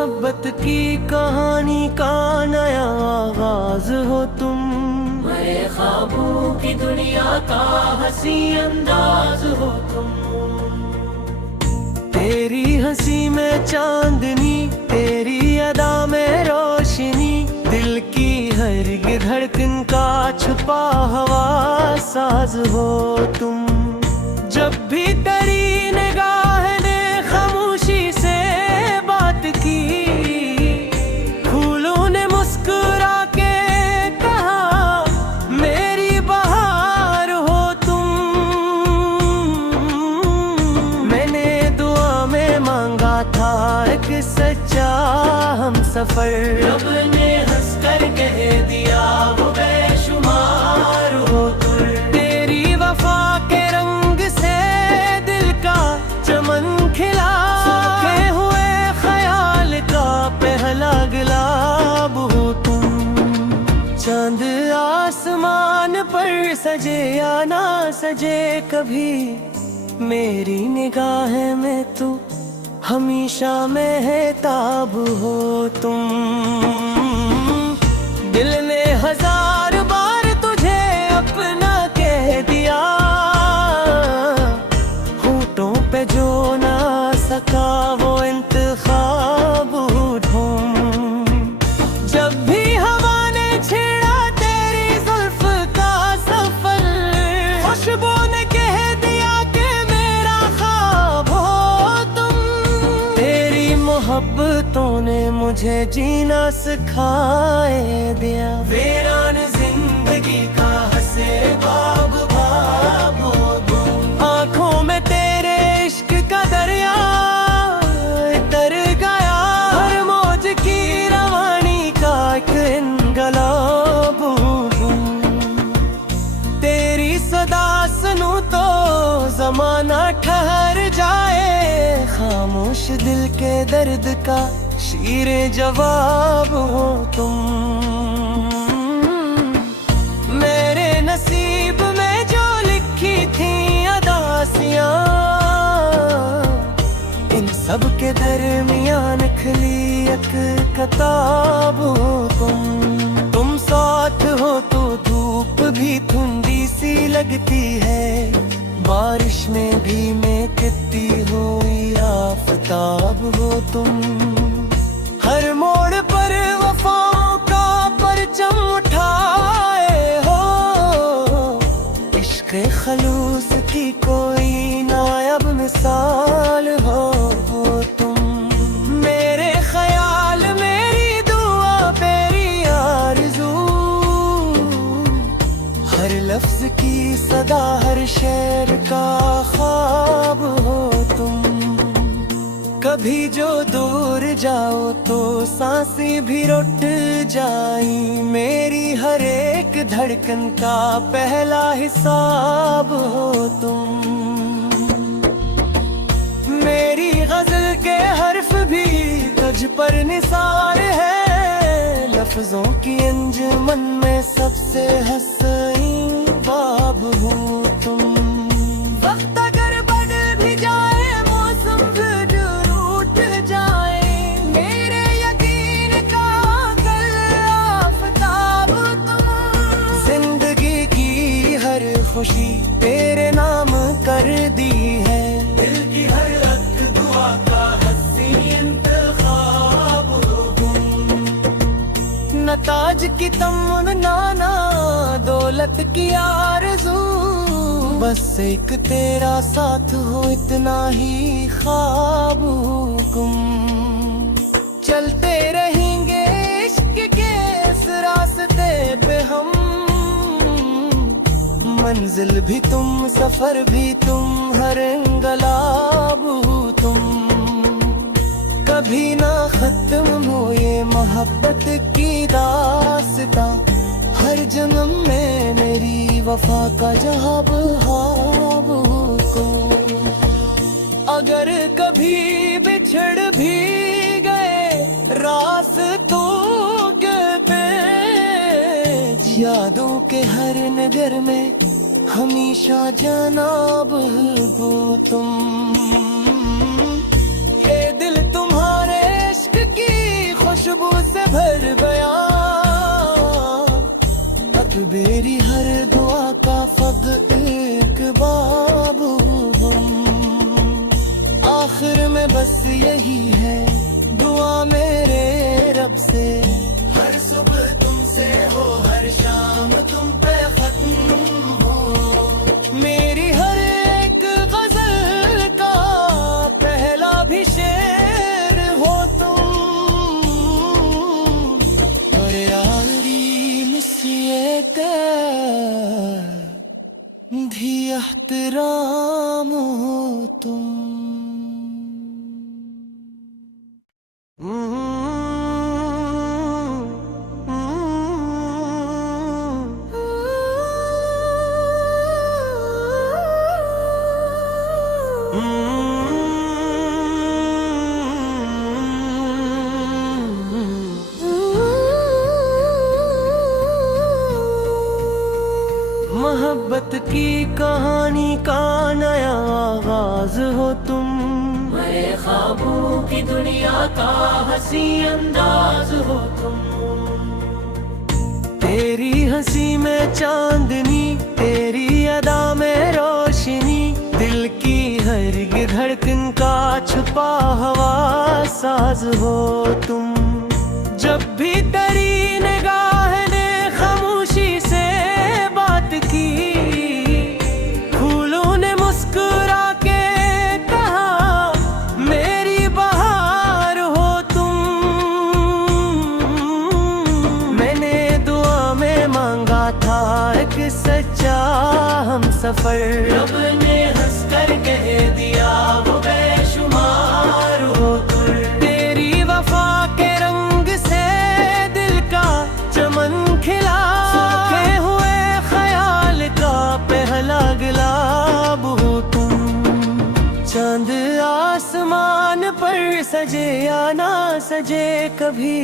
मोहब्बत की कहानी का नया आगाज हो तुम। मेरे ख्वाबों की दुनिया का हंसी अंदाज हो तुम। तेरी हंसी में चांदनी, तेरी अदा में रोशनी, दिल की हर एक धड़कन का छुपा हवा साज हो तुम। जब भी तेरी निगाह ने खामोशी से बात की, फूलों ने मुस्कुरा के कहा मेरी बहार हो तुम। मैंने दुआ में मांगा था एक सच्चा हम सफर, रब ने हंस कर कह दिया वो बेशुमार हो तुम। तेरी वफा के रंग से दिल का चमन खिला, सूखे हुए ख्याल का पहला गुलाब हो तुम। चांद आसमान पर सजे या ना सजे कभी, मेरी निगाह में तू हमेशा महताब हो तुम। दिल ने हजार बार तुझे अपना कह दिया, होठों पे जो ना सका वो इंतखाब ढूंढ। जब भी हवा ने छेड़ा तेरी जुल्फ का सफर, खुशबू ने कह दिया कि मेरा ख्वाब हो तुम। तेरी मोहब्बतों ने मुझे जीना सिखाए दिया, वीरान जिंदगी का हंसे बाब बाब हो तुम। आँखों में तेरे इश्क का दरिया तर गया, हर मौज की रवानी का एक इनकलाब तुम। तेरी सदा सुनूं तो जमाना ठहर जाए, खामोश दिल के दर्द का शीरे जवाब हो तुम। मेरे नसीब में जो लिखी थी अदासियां, इन सब के दरमियान निकली एक किताब हो तुम। तुम साथ हो तो धूप भी ठंडी सी लगती है, बारिश में भी मैं कितनी हुई आफताब हो तुम। हर मोड़ पर वफाओं का परचम उठाए हो, इश्क खलूस की कोई नायाब मिसाल हो तुम। मेरे ख्याल मेरी दुआ मेरी आरज़ू, हर लफ्ज की सदा हर शेर का ख्वाब हो तुम। कभी जो दूर जाओ तो सांसें भी रुठ जाई, मेरी हर एक धड़कन का पहला हिसाब हो तुम। मेरी गजल के हर्फ भी तुझ पर निसार है, लफ्जों की अंजुमन में सबसे हसीन बाब हो तुम। वक्त अगर बदल भी जाए, मौसम फिर रूठ जाए, मेरे यकीन का कल आफताब तुम। जिंदगी की हर खुशी तेरे नाम कर दी है, दिल की हर रग दुआ का हंसी इंतखाब हो तुम। न ताज की तमन्ना ना दौलत की आरज़ू, बस एक तेरा साथ हो इतना ही ख्वाब हुकुम। चलते रहेंगे इश्क के इस रास्ते पे हम, मंजिल भी तुम सफर भी तुम हर इंगलाब तुम। कभी ना खत्म हो ये मोहब्बत की दास्तां, हर जन्म में मेरी वफा का जवाब हाब को। अगर कभी बिछड़ भी गए रास्तों के पेच, यादों के हर नगर में हमेशा जनाब हो तुम। ये दिल तुम्हारे इश्क की से भर गया। अब मेरी हर दुआ का फद एक बाबू हम। आखिर में बस यही है दुआ मेरे रब से, हर सुबह तुमसे हो, हर शाम तुम पे खत्म हो। मेरी हर एक गजल का पहला भी शेर हो तुम। और यारी मुझसे भी एहतराम हो तुम। मोहब्बत की कहानी का नया आगाज हो तुम। मेरे ख्वाबों की दुनिया का हंसी अंदाज हो तुम। तेरी हंसी में चांदनी, तेरी अदा में रोशनी, दिल की हर धड़कन का छुपा हवा साज हो तुम। जब भी तेरी निगाह ने खामोशी से बात की, फूलों ने मुस्कुरा के कहा मेरी बहार हो तुम। मैंने दुआ में मांगा था एक सच्चा हम सफर, रब ने हंस कर कह दिया वो बेशुमार हो तुम। तेरी वफा के रंग से दिल का चमन खिला, सूखे हुए ख्याल का पहला गुलाब हो तुम। चांद आसमान पर सजे या ना सजे कभी,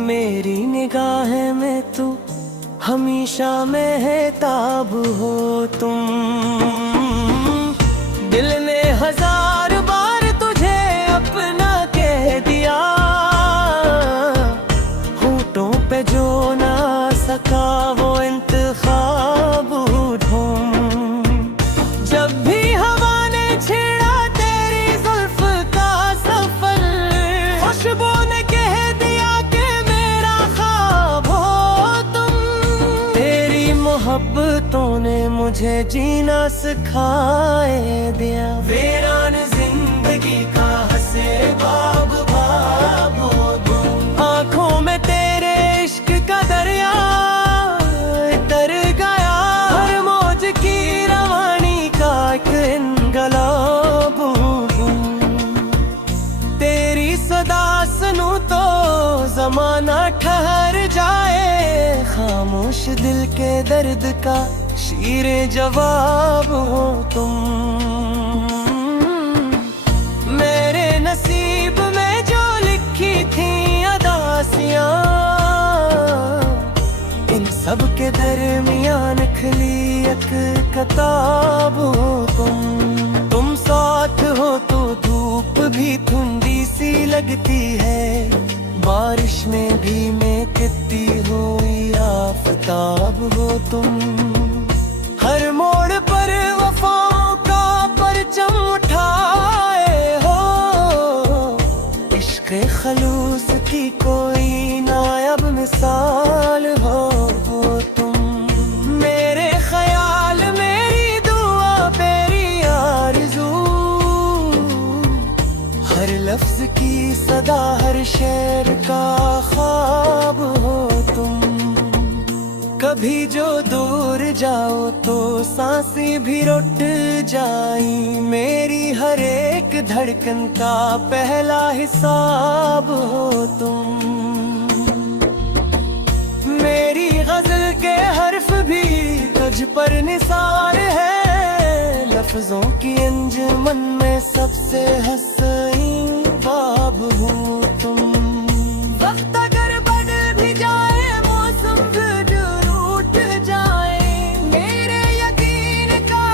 मेरी निगाह में तू हमेशा महताब हो तुम। दिल ने हजार बार तुझे अपना कह दिया, होठों पे जो ना सका वो इंतखाब ढूंढ। जब भी हवा ने छेड़ा तेरी जुल्फ का सफर, खुशबू ने कह दिया कि मेरा ख्वाब हो तुम। तेरी मोहब्बतों ने मुझे जीना सिखाए दिया, वीरान जिंदगी का हंसे बाब बाब हो तुम। आँखों में तेरे इश्क का दरिया तर गया, हर मौज की रवानी का एक इंगलाब हूँ तुम। तेरी सदा सुनूं तो जमाना ठहर जाए, खामोश दिल के दर्द का शीरे जवाब हो तुम। मेरे नसीब में जो लिखी थी अदासियां, इन सब के दरमियान खली एक किताब हो तुम। साथ हो तो धूप भी धुंधी सी लगती है, बारिश में भी मैं कितनी हुई आफताब हो तुम। हर मोड़ पर वफाओं का परचम उठाए हो, इश्क़ खलूस की कोई नायाब मिसाल हो तुम। मेरे ख्याल मेरी दुआ मेरी आरज़ू, हर लफ्ज़ की सदा हर शेर का ख्वाब हो तुम। कभी जो दूर जाओ तो सांसें भी रुक जाई, मेरी हर एक धड़कन का पहला हिसाब हो तुम। मेरी गजल के हर्फ भी तुझ पर निसार है, लफ्जों की अंजुमन में सबसे हसीन बाब हो तुम। वक्त अगर बदल भी जाए, मौसम भी रूठ जाए, मेरे यकीन का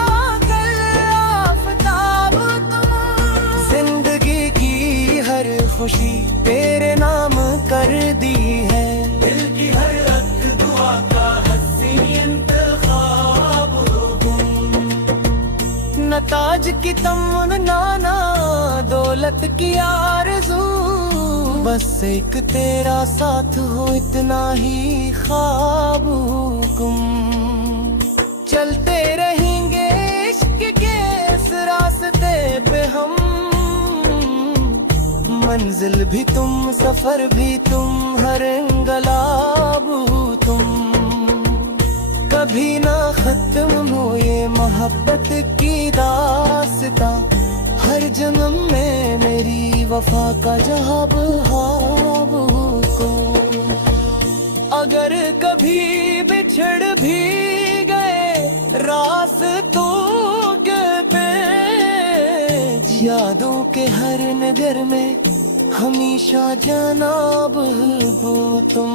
कल आफताब तुम। जिंदगी की हर खुशी तेरे नाम कर दी न ताज की तमन्ना ना दौलत की आरज़ू, बस एक तेरा साथ हो इतना ही ख्वाब गुम। चलते रहेंगे इश्क के इस रास्ते पे हम, मंजिल भी तुम सफर भी तुम हर इंगलाब तुम। कभी ना खत्म हो ये मोहब्बत की दास्तां, हर जन्म में मेरी वफा का जवाब हाब को। अगर कभी बिछड़ भी गए रास्तों के पेच, यादों के हर नगर में हमेशा जनाब हो तुम।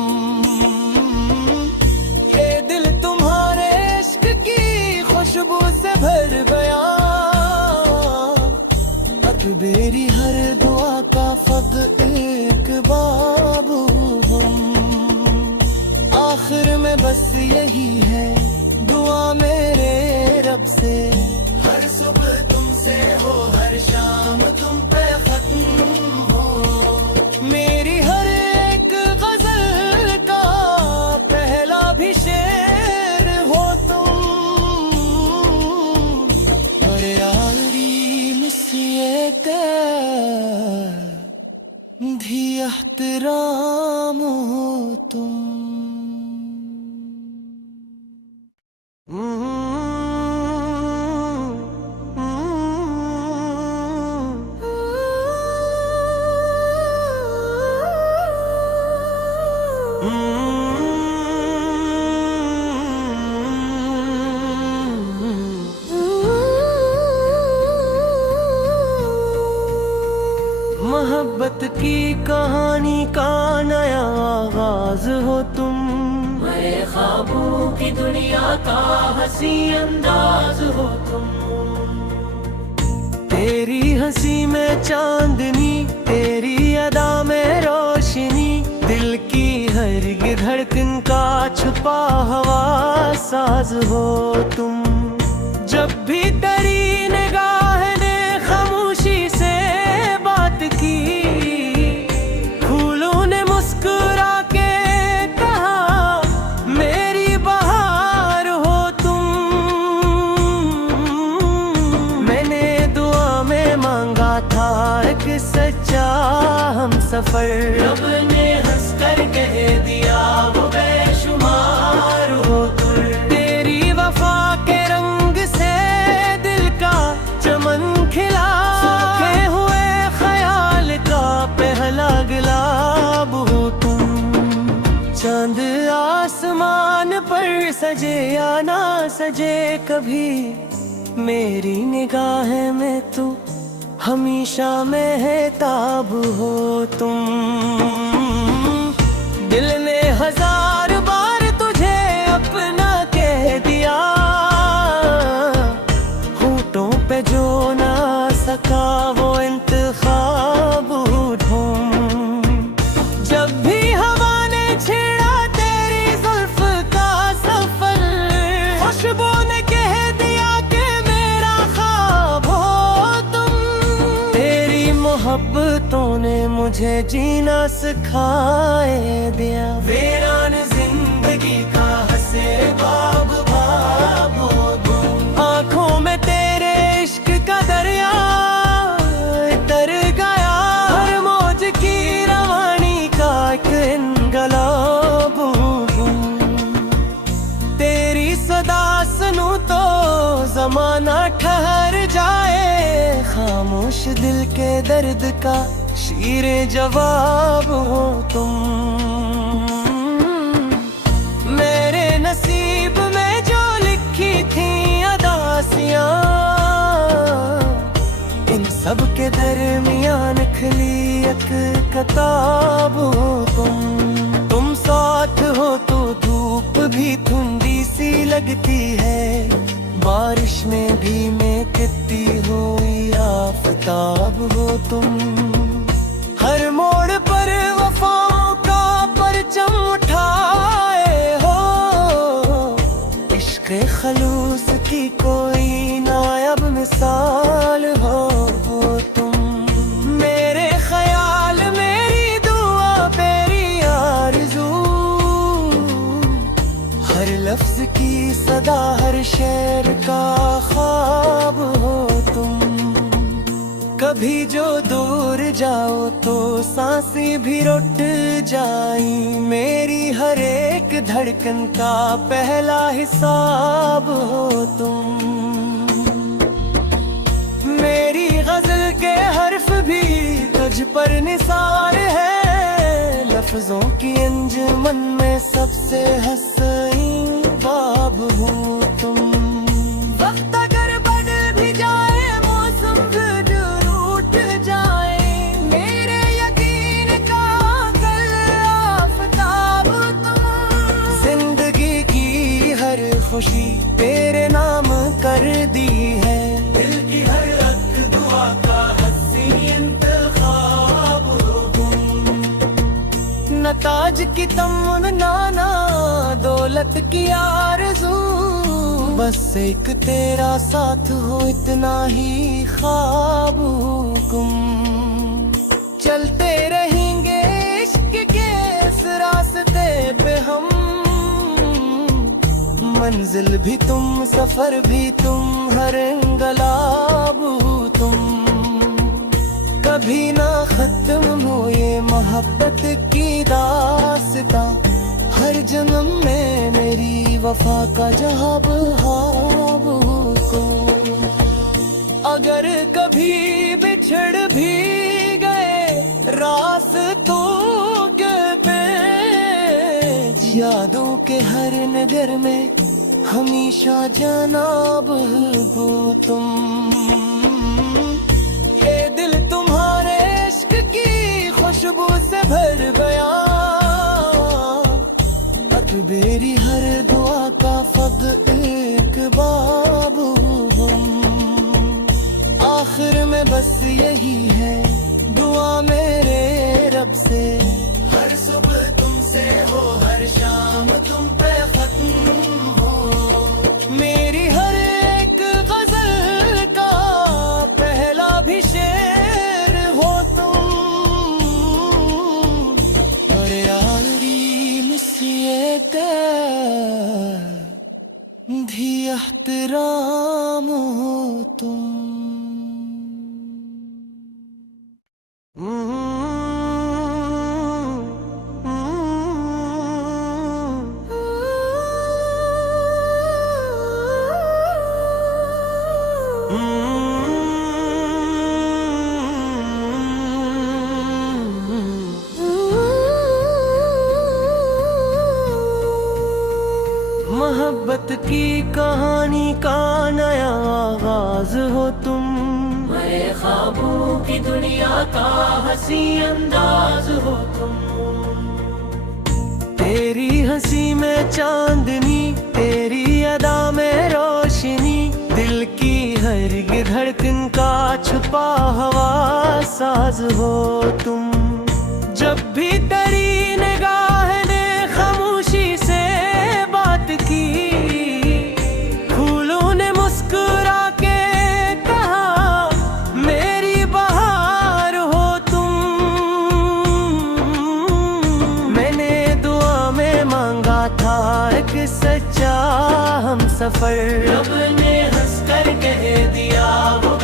ये दिल तुम्हारे इश्क की खुशबू से भर गया, अब मेरी हर दुआ का फद एक बाबू हम। आखिर में बस यही है दुआ मेरे रब से, हर सुबह तुमसे हो हर शाम तुम पे खत्म हो। मेरी हर एक गजल का पहला भी शेर हो तुम, और यारी मुझसे भी एहतराम हो तुम। मोहब्बत की कहानी का नया आगाज हो तुम, मेरे ख्वाबों की दुनिया का हंसी अंदाज हो तुम। तेरी हंसी में चांदनी, तेरी अदा में रोशनी, दिल की हर धड़कन का छुपा हवा साज हो तुम। जब भी तेरी निगाह ने खामोशी से बात की, फूलों ने मुस्कुरा के कहा मेरी बहार हो तुम। मैंने दुआ में मांगा था एक सच्चा हम सफर, रब ने हंस कर कह दिया वो बेशुमार हो तुम। तेरी वफा के रंग से दिल का चमन खिला, सूखे हुए ख्याल का पहला गुलाब हो तुम। चांद आसमान पर सजे या ना सजे कभी, मेरी निगाहें में तू हमेशा महताब हो तुम। दिल ने हजार बार तुझे अपना कह दिया, होठों पे जो ना सका वो इंतखाब ढूंढ। जब भी हवा ने छेड़ा तेरी जुल्फ का सफर, खुशबू ने कह दिया कि मेरा ख्वाब हो तुम। तेरी मोहब्बतों ने मुझे जीना सिखाए दिया, वीरान जिंदगी का हंसे बाब बाब हो तुम। आँखों में तेरे इश्क का दरिया तर गया, हर मौज की रवानी का एक इंगलाब हूँ। तेरी सदा सुनूं तो जमाना ठहर जाए, खामोश दिल के दर्द का शीरे जवाब हो तुम। मेरे नसीब में जो लिखी थी अदासियां, इन सब के दरमियान खली एक किताब हो तुम। साथ हो तो धूप भी धुंधी सी लगती है, बारिश में भी मैं कितनी हुई आफताब हो तुम। हर मोड़ पर वफाओं का परचम उठाए हो, इश्क़ खलूस की कोई नायाब मिसाल कभी जो दूर जाओ तो सांसें भी रुक जाई। मेरी हर एक धड़कन का पहला हिसाब हो तुम। मेरी गजल के हर्फ भी तुझ पर निसार है। लफ्जों की अंजुमन में सबसे हसीन बाब हो तुम। वक्त अगर बदल भी जाए, मौसम फिर रूठ जाए, मेरे यकीन का कल आफताब तुम। जिंदगी की हर खुशी तेरे नाम कर दी है। दिल की हर रख दुआ का हसी इंतखाब हो तुम। न ताज की तमन्ना, ना दौलत की आरज़ू, बस एक तेरा साथ हो इतना ही ख्वाब गुम। चलते रहेंगे इश्क के इस रास्ते पे हम। मंजिल भी तुम, सफर भी तुम, हर इंगलाब तुम। कभी ना खत्म हो ये मोहब्बत की दास्तां। हर जन्म में मेरी वफा का जवाब हाब को। अगर कभी बिछड़ भी गए रास्तों के पेच, यादों के हर नगर में हमेशा जनाब हो तुम। ये दिल तुम्हारे इश्क की खुशबू से भर गया। अब मेरी हर दुआ का फद एक बाब हम। आखिर में बस यही है दुआ मेरे रब से। हर सुबह तुमसे हो, हर शाम तुम पे खत्म हो। मेरी हर एक गजल का पहला भी शेर हो तुम। और यारी मुसीयत धी एहतराम हो तुम। मोहब्बत की कहानी का नया आगाज हो तुम। मेरे ख्वाबों की दुनिया का हंसी अंदाज हो तुम। तेरी हंसी में चांदनी, तेरी अदा में रोशनी, दिल की हर एक धड़कन का छुपा हवा साज हो तुम। जब भी तेरी निगाह ने खामोशी से बात की, फूलों ने मुस्कुरा के कहा मेरी बहार हो तुम। मैंने दुआ में मांगा था एक सच्चा हम सफर, रब ने हंस कर कह दिया वो